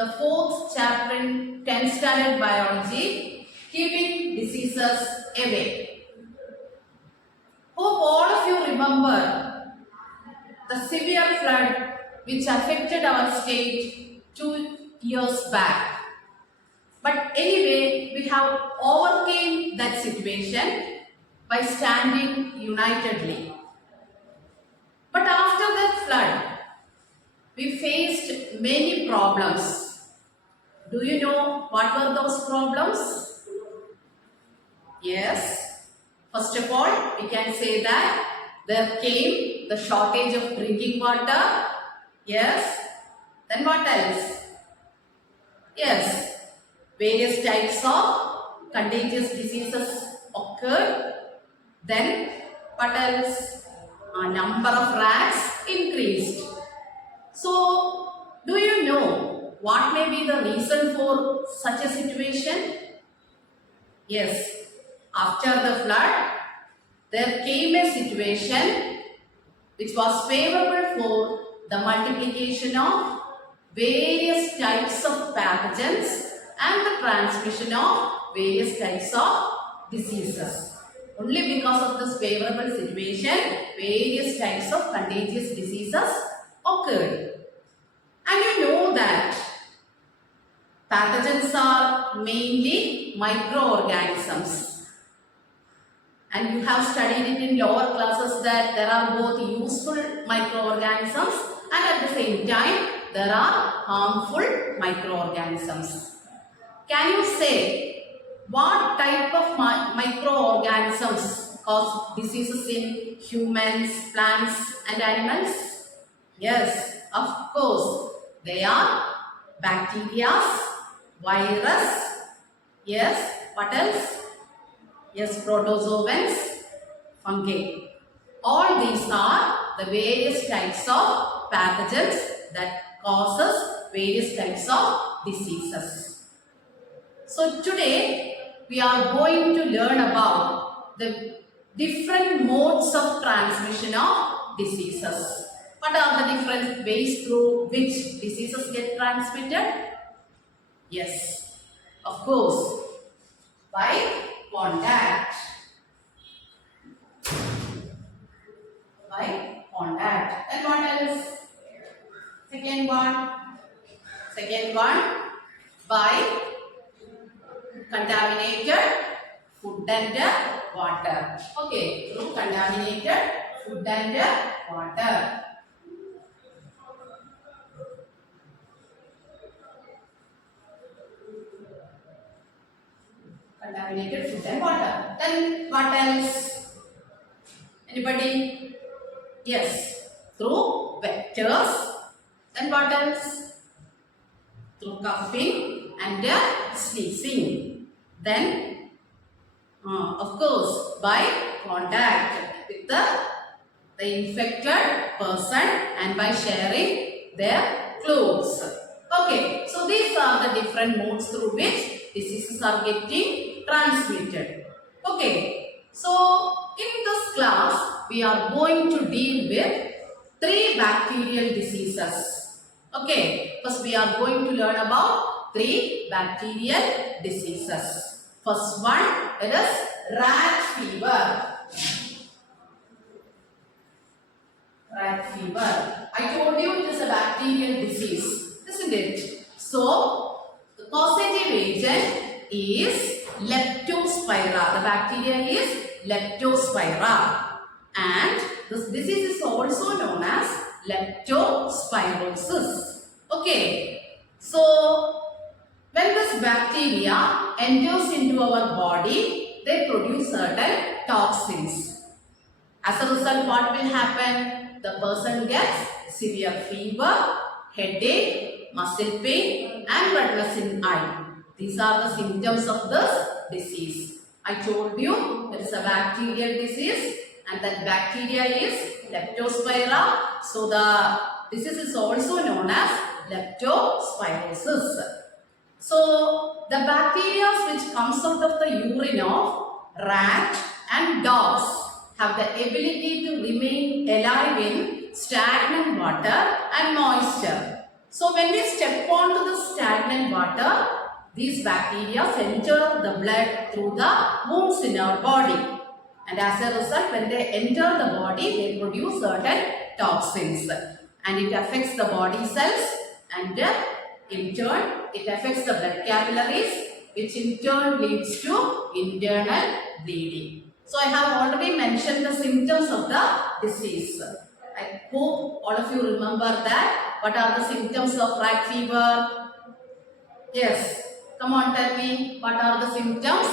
the 4th chapter in 10th standard biology, keeping diseases away. Hope all of you remember the severe flood which affected our state 2 years back. But anyway, we have overcame that situation by standing unitedly. But after that flood, we faced many problems. Do you know what were those problems? Yes. First of all, we can say that there came the shortage of drinking water. Yes. Then what else? Yes. Various types of contagious diseases occurred. Then what else? A number of rats increased. So, do you know what may be the reason for such a situation? Yes, after the flood, there came a situation which was favorable for the multiplication of various types of pathogens and the transmission of various types of diseases. Only because of this favorable situation, various types of contagious diseases occurred. And you know that pathogens are mainly microorganisms. And you have studied it in lower classes that there are both useful microorganisms and at the same time there are harmful microorganisms. Can you say what type of microorganisms cause diseases in humans, plants and animals? Yes, of course. They are bacteria, virus, yes, what else? Yes, protozoans, fungi. All these are the various types of pathogens that causes various types of diseases. So today we are going to learn about the different modes of transmission of diseases. What are the different ways through which diseases get transmitted? Yes, of course, by contact. By contact. And what else? Second one, by contaminated food and water. Okay, through contaminated food and water. Contaminated food and water. Then what else? Anybody? Yes, through vectors. Then what else? Through coughing and sneezing. Then, of course, by contact with the infected person and by sharing their clothes. Okay, so these are the different modes through which diseases are getting transmitted. Okay, so in this class, we are going to deal with 3 bacterial diseases. Okay, first we are going to learn about 3 bacterial diseases. First one, it is rat fever. Rat fever. I told you it is a bacterial disease, isn't it? So, the causative agent is Leptospira. The bacteria is Leptospira. And this disease is also known as leptospirosis. Okay. So, when this bacteria enters into our body, they produce certain toxins. As a result, what will happen? The person gets severe fever, headache, muscle pain and redness in eye. These are the symptoms of this disease. I told you it is a bacterial disease and that bacteria is Leptospira. So the disease is also known as leptospirosis. So the bacteria which comes out of the urine of rat and dogs have the ability to remain alive in stagnant water and moisture. So when we step onto the stagnant water, these bacteria enter the blood through the wounds in our body. And as a result, when they enter the body, they produce certain toxins. And it affects the body cells, and in turn, it affects the blood capillaries, which in turn leads to internal bleeding. So I have already mentioned the symptoms of the disease. I hope all of you remember that. What are the symptoms of rat fever? Yes, come on, tell me, what are the symptoms?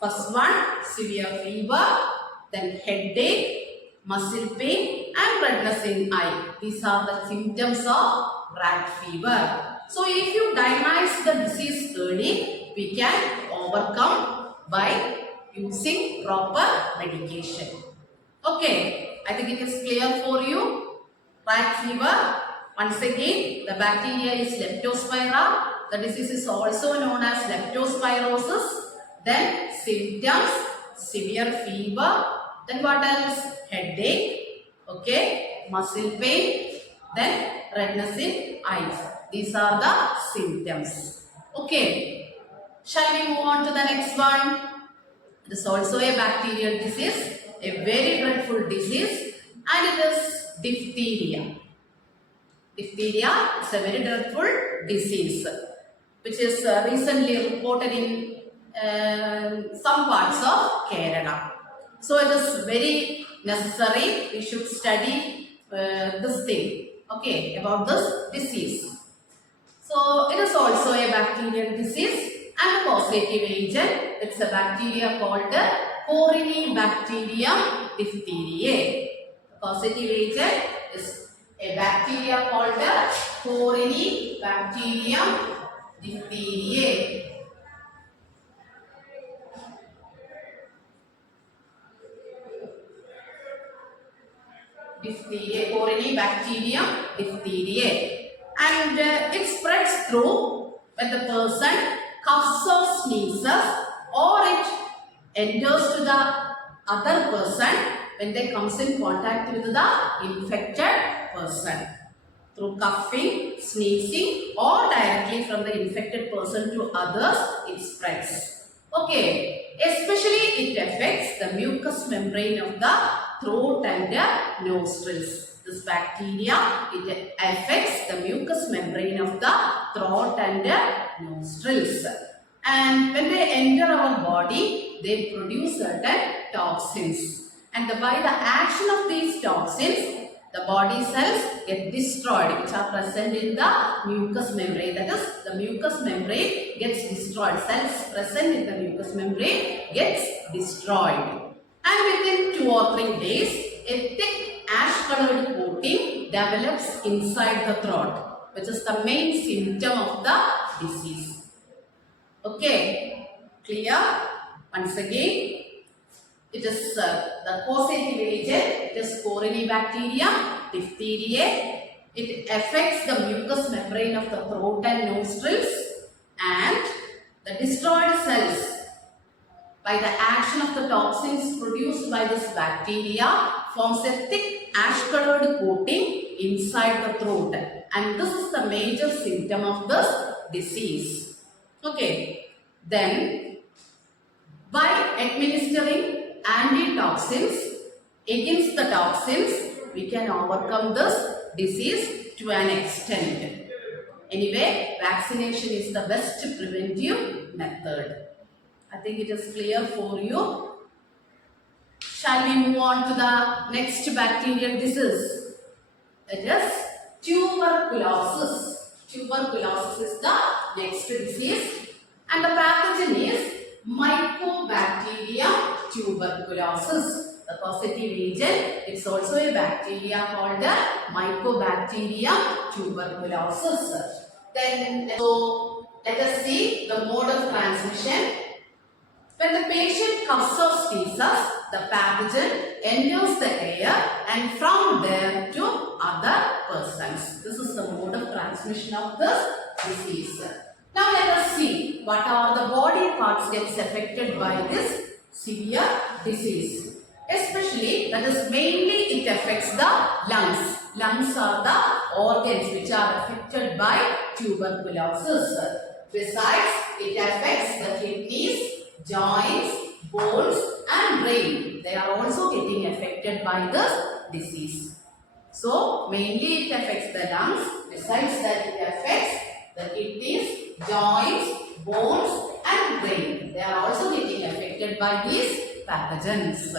First one, severe fever, then headache, muscle pain and redness in eye. These are the symptoms of rat fever. So if you diagnose the disease early, we can overcome by using proper medication. Okay, I think it is clear for you. Rat fever, once again, the bacteria is Leptospira. The disease is also known as leptospirosis. Then symptoms, severe fever. Then what else? Headache, okay, muscle pain, then redness in eyes. These are the symptoms. Okay, shall we move on to the next one? It is also a bacterial disease, a very dreadful disease, and it is diphtheria. Diphtheria is a very dreadful disease, which is recently reported in some parts of Kerala. So it is very necessary we should study this thing, okay, about this disease. So it is also a bacterial disease, and the causative agent, it's a bacteria called Corynebacterium diphtheriae. The causative agent is a bacteria called Corynebacterium diphtheriae. Diphtheria, Corynebacterium diphtheriae, and it spreads through when the person coughs or sneezes, or it enters to the other person when they comes in contact with the infected person. Through coughing, sneezing, or directly from the infected person to others, it spreads. Okay, especially it affects the mucous membrane of the throat and the nostrils. This bacteria, it affects the mucous membrane of the throat and the nostrils. And when they enter our body, they produce certain toxins. And by the action of these toxins, the body cells get destroyed, which are present in the mucous membrane. That is, the mucous membrane gets destroyed. Cells present in the mucous membrane gets destroyed. And within 2 or 3 days, a thick ash-colored coating develops inside the throat, which is the main symptom of the disease. Okay, clear? Once again, it is the causative agent, it is Corynebacterium diphtheriae. It affects the mucous membrane of the throat and nostrils, and the destroyed cells, by the action of the toxins produced by this bacteria, forms a thick ash-colored coating inside the throat, and this is the major symptom of this disease. Okay, then by administering antitoxins against the toxins, we can overcome this disease to an extent. Anyway, vaccination is the best preventive method. I think it is clear for you. Shall we move on to the next bacterial disease? It is tuberculosis. Tuberculosis is the next disease, and the pathogen is Mycobacterium tuberculosis. The causative agent, it's also a bacteria called the Mycobacterium tuberculosis. Then, so let us see the mode of transmission. When the patient coughs or sneezes, the pathogen enters the air and from there to other persons. This is the mode of transmission of this disease. Now let us see what are the body parts gets affected by this severe disease. Especially, that is mainly it affects the lungs. Lungs are the organs which are affected by tuberculosis. Besides, it affects the kidneys, joints, bones and brain. They are also getting affected by this disease. So, mainly it affects the lungs. Besides that, it affects the kidneys, joints, bones and brain. They are also getting affected by these pathogens.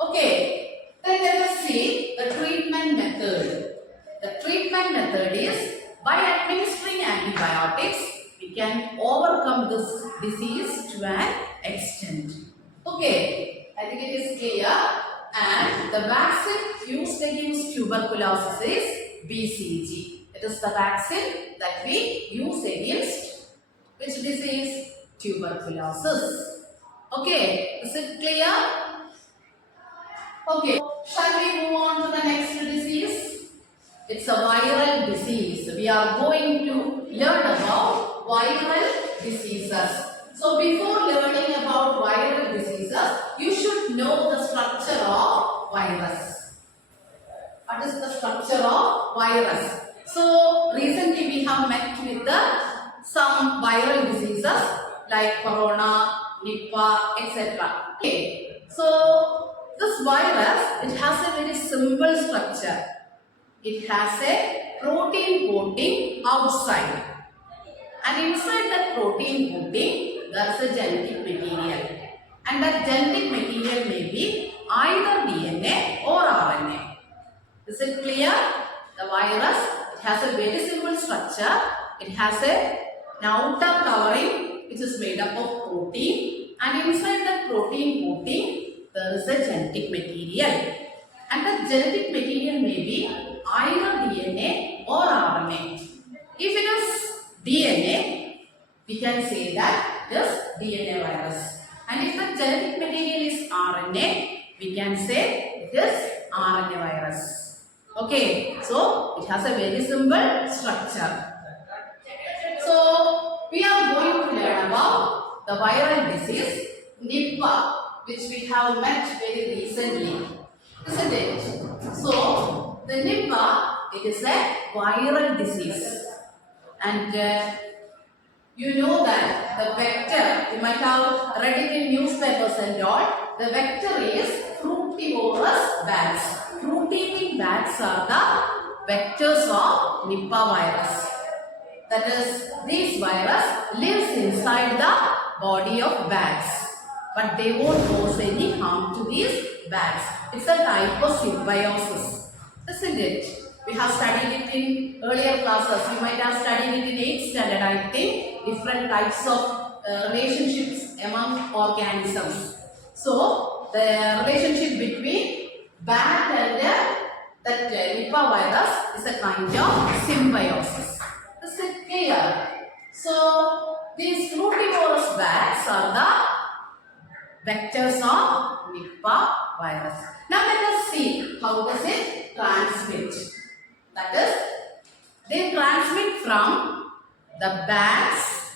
Okay, then let us see the treatment method. The treatment method is by administering antibiotics, we can overcome this disease to an extent. Okay, I think it is clear. And the vaccine used against tuberculosis is BCG. It is the vaccine that we use against which disease? Tuberculosis. Okay, is it clear? Okay, shall we move on to the next disease? It's a viral disease. We are going to learn about viral diseases. So before learning about viral diseases, you should know the structure of virus. What is the structure of virus? So recently we have met with some viral diseases like corona, Nipah, etc. Okay. So this virus, it has a very simple structure. It has a protein coating outside. And inside that protein coating, there is a genetic material. And that genetic material may be either DNA or RNA. Is it clear? The virus, it has a very simple structure. It has an outer covering which is made up of protein. And inside that protein coating, there is a genetic material. And the genetic material may be either DNA or RNA. If it is DNA, we can say that it is DNA virus. And if the genetic material is RNA, we can say it is RNA virus. Okay, so it has a very simple structure. So we are going to learn about the viral disease Nipah, which we have met very recently, isn't it? So the Nipah, it is a viral disease. And you know that the vector, you might have read it in newspapers and all, the vector is fruitivorous bats. Fruit-eating bats are the vectors of Nipah virus. That is, this virus lives inside the body of bats. But they won't cause any harm to these bats. It's a type of symbiosis, isn't it? We have studied it in earlier classes. You might have studied it in 8th standard, I think. Different types of relationships among organisms. So, the relationship between bat and that Nipah virus is a kind of symbiosis. Is it clear? So, these fruitivorous bats are the vectors of Nipah virus. Now, let us see how does it transmit. That is, they transmit from the bats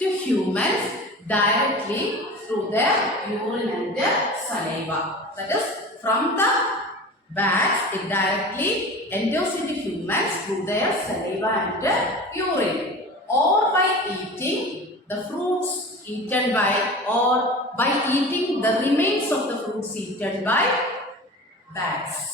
to humans directly through their urine and their saliva. That is, from the bats, it directly enters into humans through their saliva and urine, or by eating the fruits eaten by, or by eating the remains of the fruits eaten by bats.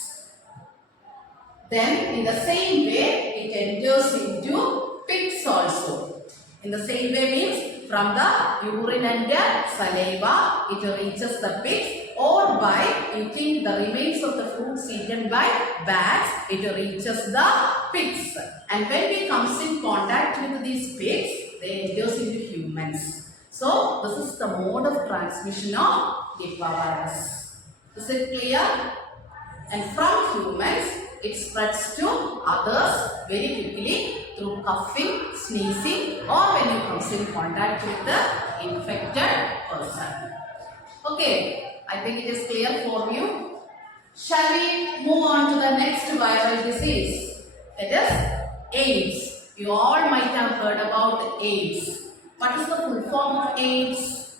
Then in the same way it enters into pigs also. In the same way means from the urine and the saliva it reaches the pigs, or by eating the remains of the fruits eaten by bats it reaches the pigs. And when it comes in contact with these pigs, they enters into humans. So this is the mode of transmission of Nipah virus. Is it clear? And from humans, it spreads to others very quickly through coughing, sneezing, or when you comes in contact with the infected person. Okay, I think it is clear for you. Shall we move on to the next viral disease? It is AIDS. You all might have heard about AIDS. What is the full form of AIDS?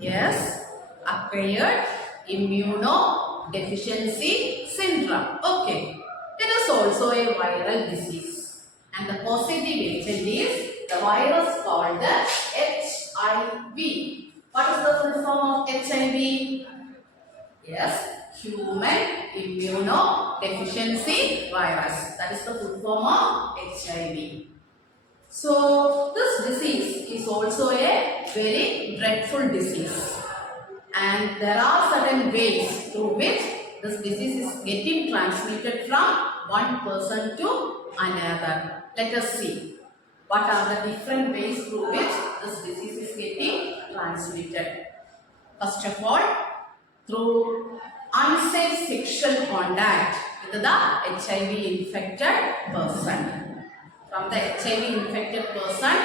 Yes, acquired immunodeficiency syndrome. Okay, let us is also a viral disease. And the positive agent is the virus called the HIV. What is the full form of HIV? Yes, human immunodeficiency virus. That is the full form of HIV. So this disease is also a very dreadful disease. And there are certain ways through which this disease is getting transmitted from one person to another. Let us see what are the different ways through which this disease is getting transmitted. First of all, through unsafe sexual contact with the HIV infected person. From the HIV infected person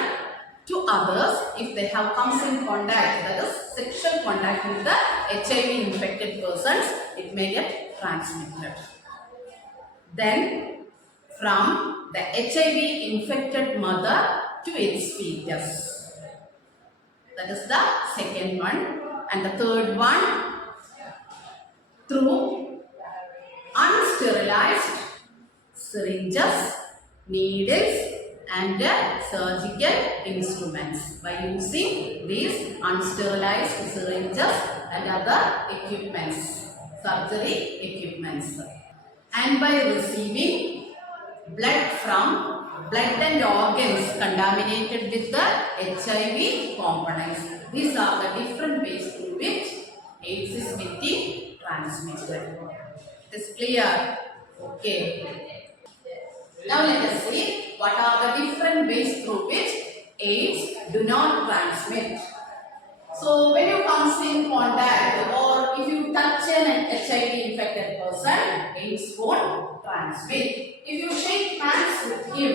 to others, if they have comes in contact, that is sexual contact with the HIV infected persons, it may get transmitted. Then from the HIV infected mother to its fetus. That is the second one. And the third one, through unsterilized syringes, needles and surgical instruments, by using these unsterilized syringes and other equipments, surgery equipments, and by receiving blood and organs contaminated with the HIV components. These are the different ways through which AIDS is getting transmitted. It is clear? Okay. Now let us see what are the different ways through which AIDS do not transmit. So when you come in contact or if you touch an HIV infected person, AIDS won't transmit. If you shake hands with him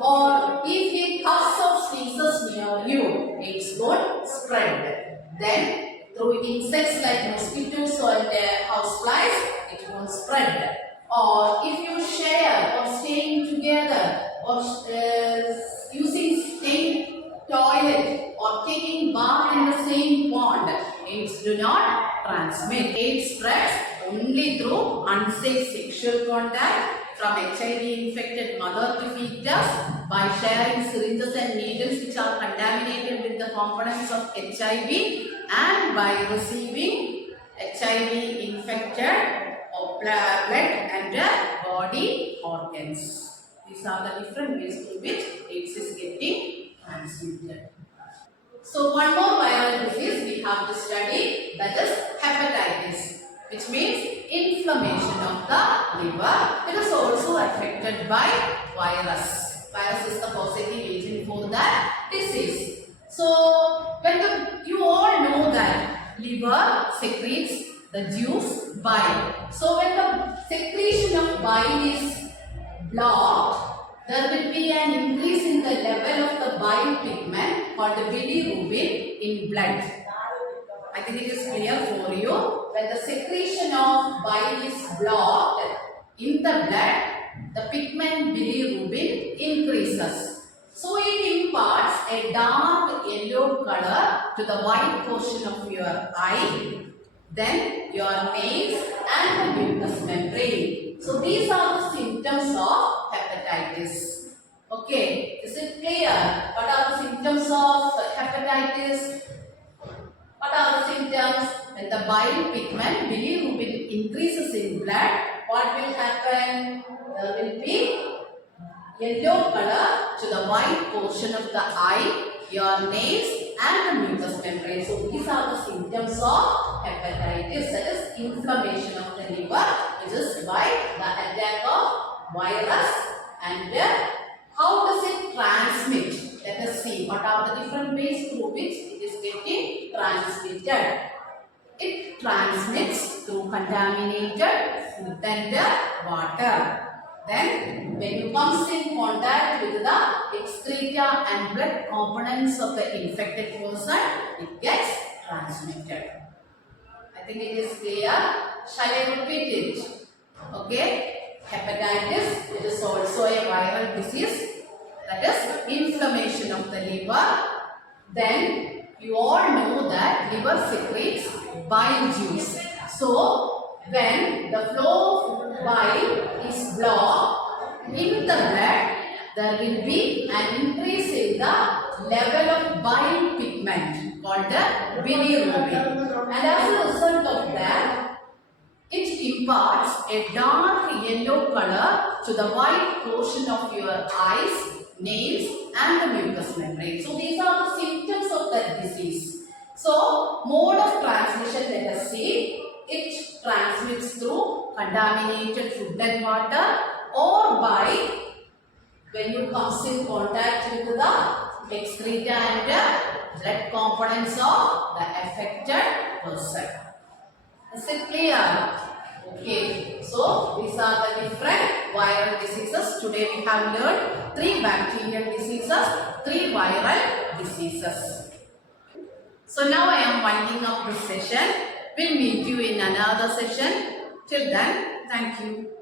or if he coughs or sneezes near you, AIDS won't spread. Then through insects like mosquitoes or houseflies, it won't spread. Or if you share or staying together or using same toilet or taking bath in the same pond, AIDS do not transmit. AIDS spreads only through unsafe sexual contact from HIV infected mother to fetus, by sharing syringes and needles which are contaminated with the components of HIV, and by receiving HIV infected blood and body organs. These are the different ways through which AIDS is getting transmitted. So one more viral disease we have to study, that is hepatitis, which means inflammation of the liver. It is also affected by virus. Virus is the positive agent for that disease. So you all know that liver secretes the juice bile. So when the secretion of bile is blocked, there will be an increase in the level of the bile pigment called the bilirubin in blood. I think it is clear for you. When the secretion of bile is blocked in the blood, the pigment bilirubin increases. So it imparts a dark yellow color to the white portion of your eye, then your nails and the mucous membrane. So these are the symptoms of hepatitis. Okay, is it clear? What are the symptoms of hepatitis? What are the symptoms? When the bile pigment bilirubin increases in blood, what will happen? There will be yellow color to the white portion of the eye, your nails and the mucous membrane. So these are the symptoms of hepatitis, that is inflammation of the liver, which is by the attack of virus. And how does it transmit? Let us see what are the different ways through which it is getting transmitted. It transmits through contaminated food and water. Then when you comes in contact with the excreta and blood components of the infected person, it gets transmitted. I think it is clear. Shall I repeat it? Okay. Hepatitis, it is also a viral disease, that is inflammation of the liver. Then you all know that liver secretes bile juice. So when the flow of bile is blocked, in the blood, there will be an increase in the level of bile pigment called the bilirubin. And as a result of that, it imparts a dark yellow color to the white portion of your eyes, nails and the mucous membrane. So these are the symptoms of that disease. So mode of transmission, let us see. It transmits through contaminated food and water or by when you comes in contact with the excreta and the blood components of the affected person. Is it clear? Okay. So these are the different viral diseases. Today we have learned 3 bacterial diseases, 3 viral diseases. So now I am winding up this session. We'll meet you in another session. Till then, thank you.